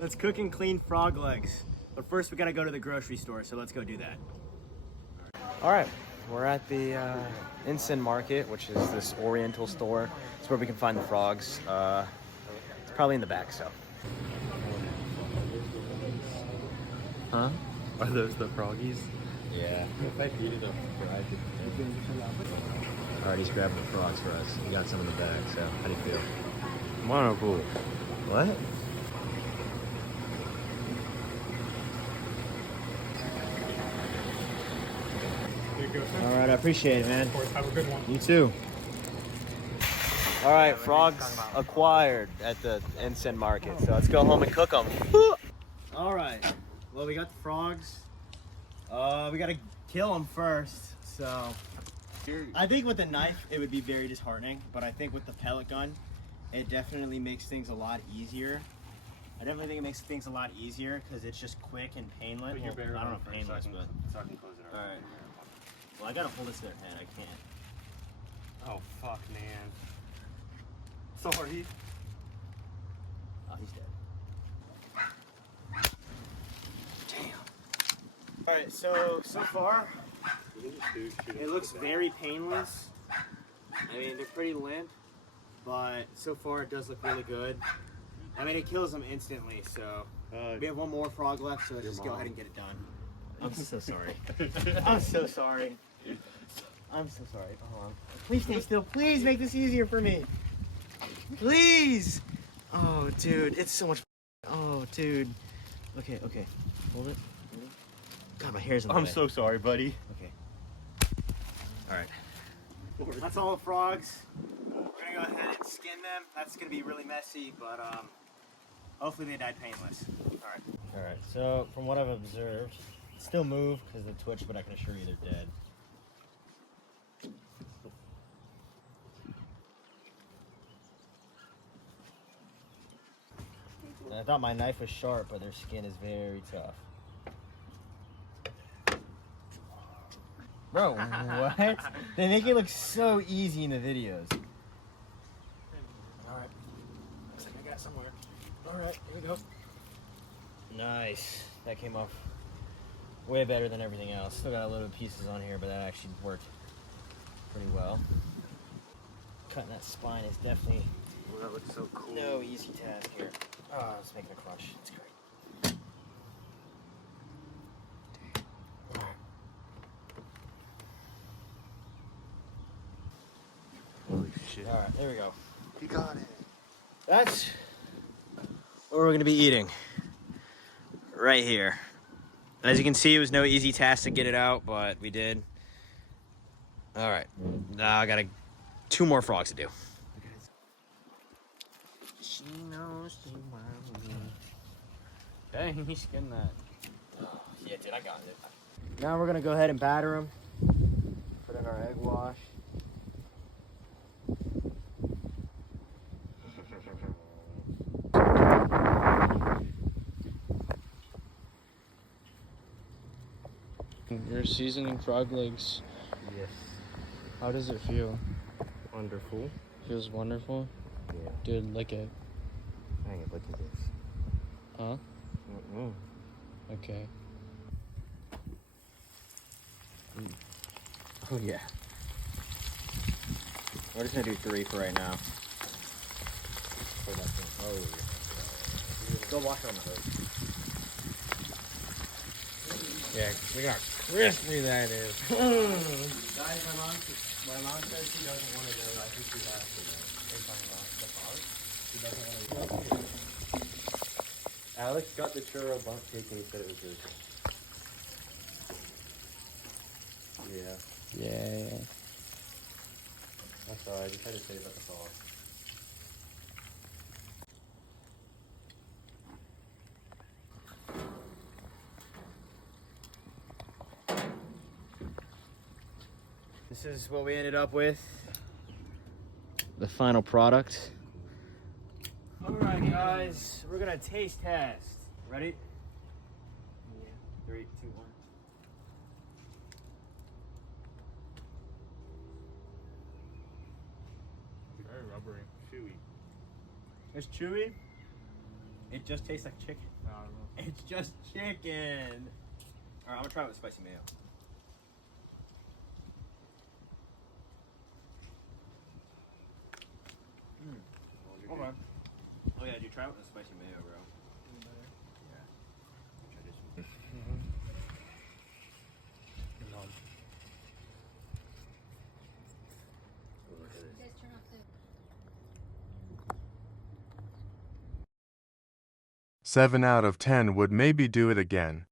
Let's cook and clean frog legs. But first we gotta go to the grocery store, so let's go do that. All right, we're at the Instant Market, which is this Oriental store. It's where we can find the frogs. It's probably in the back, so. Huh? Are those the froggies? Yeah. If I feed it a fried Alright, he's grabbing the frogs for us. We got some in the bag, so how do you feel? Monopool. What? There you go, sir. Alright, I appreciate it, man. Of course, have a good one. You too. Alright, frogs acquired at the Instant Market. So let's go home and cook them. Alright, well, we got the frogs. We gotta kill them first. So I think with the knife, it would be very disheartening. But I think with the pellet gun, it definitely makes things a lot easier. I definitely think it makes things a lot easier because it's just quick and painless. Put your Well, bear I don't know on if first, painless, so I but. can, so I can close it out. Alright. Well, I gotta hold this to their head. I can't. Oh, fuck, man. Sorry. Oh, he's dead. Damn. Alright, so far, it looks very painless. I mean, they're pretty limp, but so far it does look really good. I mean, it kills them instantly, so we have one more frog left, so let's just go ahead and get it done. I'm so sorry. I'm so sorry. I'm so sorry. Hold on. Please stay still. Please make this easier for me. Please. Oh, dude, it's so much. Oh, dude. Okay. Hold it. God, my hair's in the way. I'm so sorry, buddy. Okay. All right. That's all the frogs. We're gonna go ahead and skin them. That's gonna be really messy, but hopefully they died painless. All right. All right. So from what I've observed, still move because of the twitch, but I can assure you they're dead. And I thought my knife was sharp, but their skin is very tough. Bro, what? They make it look so easy in the videos. Alright. Looks like I got somewhere. Alright, here we go. Nice. That came off way better than everything else. Still got a little pieces on here, but that actually worked pretty well. Cutting that spine is definitely That looks so cool. no easy task here. Oh, it's making a crunch. It's great. Holy shit. Alright, there we go. He got it. That's what we're gonna be eating right here. As you can see, it was no easy task to get it out, but we did. All right, now I got 2 more frogs to do. She knows she wants me. Dang, he skinned that. Oh, yeah, dude, I got it. Now we're gonna go ahead and batter them. Put in our egg wash. You're seasoning frog legs. Yes. How does it feel? Wonderful. Feels wonderful? Yeah. Dude, lick it. Hang it, look at this. Huh? Mm-mm. Okay. Oh yeah. We're just gonna do 3 for right now. Oh yeah. Go wash it on the hose. Yeah, look how crispy that is. Guys, my mom says she doesn't want to know. I think she's asked for that. What are you talking about? The fog? She doesn't want to know. Alex got the churro bundt cake and he said it was good. Yeah. Yeah. I'm sorry, I just had to say about the sauce. This is what we ended up with. The final product. Alright guys, we're gonna taste test. Ready? Yeah. 3, 2, 1. Very rubbery. Chewy. It's chewy. It just tastes like chicken. It's just chicken. Alright, I'm gonna try it with spicy mayo. Okay. Oh yeah, dude, try it with the spicy mayo, bro. Yeah. Try this. Seven out of 10 would maybe do it again.